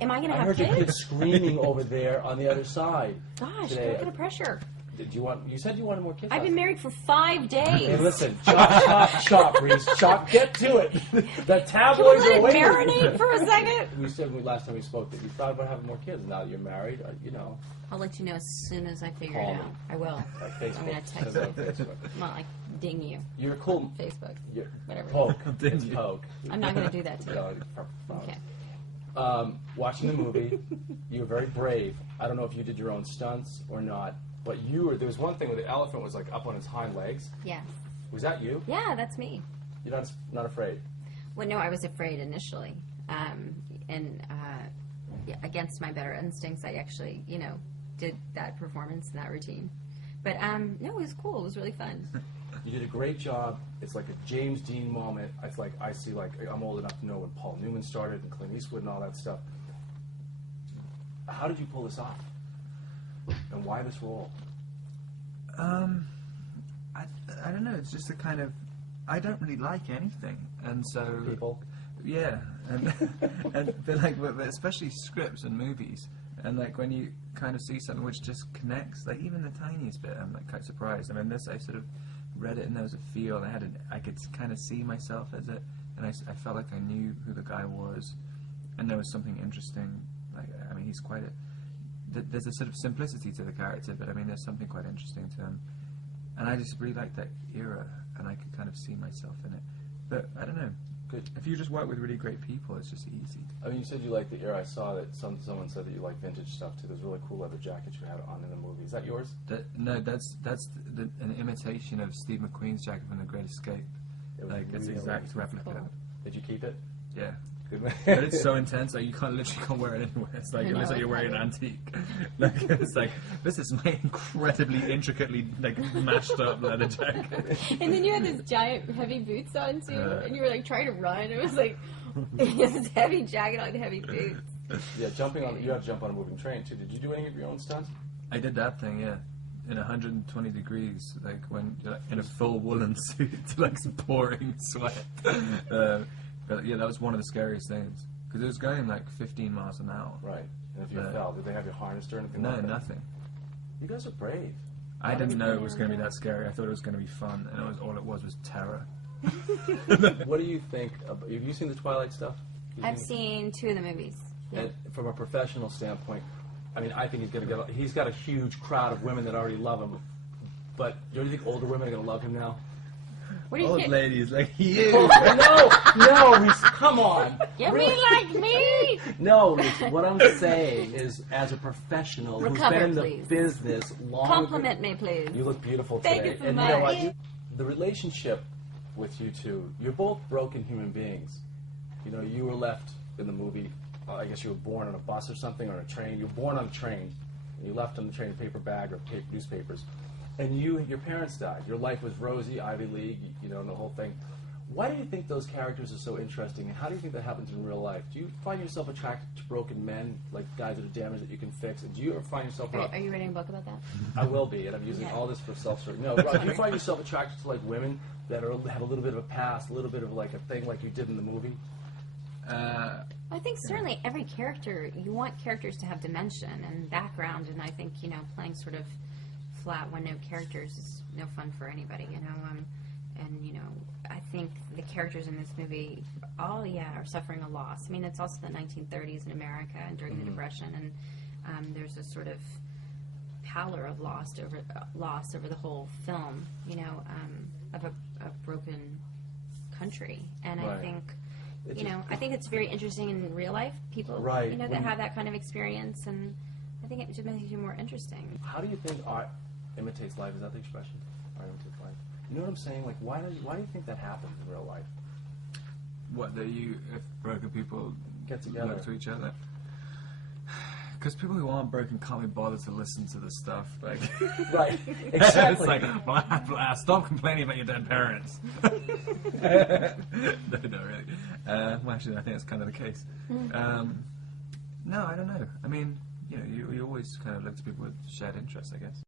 Am I going to I have heard your kids? kids screaming over there on the other side. Gosh, today. what kind of pressure? Did you want? You said you wanted more kids. I've been married for 5 days. Hey, listen, chop, Reese, chop. Get to it. The tabloids Can are we let it waiting. marinate for a second? We said last time we spoke that you thought about having more kids. Now that you're married, I'll let you know as soon as I figure Call it me. out. I will. Like Facebook. I'm going to text Send you. it on Facebook. I'm not like ding you. You're cool. Facebook. You're Whatever. poke. Ding It's you. poke. I'm not going to do that to you. Okay. Okay. Watching the movie, you were very brave. I don't know if you did your own stunts or not, but there was one thing where the elephant was like up on its hind legs. Yes. Was that you? Yeah, that's me. You're not afraid? Well, no, I was afraid initially. Against my better instincts, I actually, did that performance and that routine. But, no, it was cool. It was really fun. You did a great job. It's like a James Dean moment. It's like I see, like I'm old enough to know when Paul Newman started and Clint Eastwood and all that stuff. How did you pull this off? And why this role? I don't know. It's just a kind of, I don't really like anything, and so People. Yeah, but especially scripts and movies, and like when you kind of see something which just connects, like even the tiniest bit, I'm like quite surprised. I mean, this I sort of read it and there was a feel, and I could kind of see myself as it, and I felt like I knew who the guy was, and there was something interesting. Like, I mean, he's quite there's a sort of simplicity to the character, but I mean, there's something quite interesting to him, and I just really liked that era, and I could kind of see myself in it. But I don't know. Good. If you just work with really great people, it's just easy. I mean, you said you liked the era. I saw that someone said that you like vintage stuff too. There's really cool leather jackets you had on in the movie. Is that yours? No, that's an imitation of Steve McQueen's jacket from The Great Escape. It was Like it's really exact replica. cool. Did you keep it? Yeah. Good man. But it's so intense, like you literally can't wear it anywhere. It's like I it looks know, like you're wearing an it's antique. Like it's like this is my incredibly intricately like mashed up leather jacket. And then you had this giant heavy boots on too, and you were like trying to run. It was like this heavy jacket on heavy boots. Yeah, you have to jump on a moving train too. Did you do any of your own stunts? I did that thing, yeah. In 120 degrees, like when you're like, in a full woolen suit, like pouring sweat. But yeah, that was one of the scariest things because it was going like 15 miles an hour. Right. And if you fell, did they have you harnessed or anything? No, like that? nothing. You guys are brave. I didn't know it was going to be that scary. I thought it was going to be fun, and all it was terror. What do you think? Have you seen the Twilight stuff? I've seen 2 of the movies. Yeah. And from a professional standpoint, I mean, I think he's got a huge crowd of women that already love him. But don't you think older women are going to love him now? What do you Old think? ladies like you. No, Reese, come on. You mean like me? No, Reese, what I'm saying is, as a professional who's Recover, been in the please. business long, Compliment me, please. you look beautiful Thank today. you so And you know much. what? The relationship with you two, you're both broken human beings. You know, you were left in the movie. I guess you were born on a bus or something, or on a train. You were born on a train, and you left on the train a paper bag or newspapers. And your parents died. Your life was rosy, Ivy League, and the whole thing. Why do you think those characters are so interesting, and how do you think that happens in real life? Do you find yourself attracted to broken men, like guys that are damaged that you can fix? And do you ever find yourself... Are you writing a book about that? I will be, and I'm using all this for self-serving. No, Rob, do you find yourself attracted to like women that have a little bit of a past, a little bit of like a thing like you did in the movie? I think certainly every character, you want characters to have dimension and background, and I think, playing sort of flat when no characters is no fun for anybody, I think the characters in this movie all, are suffering a loss. I mean, it's also the 1930s in America and during the Depression, and there's a sort of pallor of loss over the whole film, of a broken country. And Right. I think, I think it's very interesting in real life, people, Right. that have that kind of experience, and I think it just makes you more interesting. How do you think art imitates life? Is that the expression? Art imitates life. You know what I'm saying? Like, why do you think that happens in real life? What, if broken people Get together. look to each other? Because people who aren't broken can't be bothered to listen to this stuff. Like, Right. Exactly. it's like, stop complaining about your dead parents. No, not really. Well, actually, I think that's kind of the case. No, I don't know. I mean, you always kind of look to people with shared interests, I guess.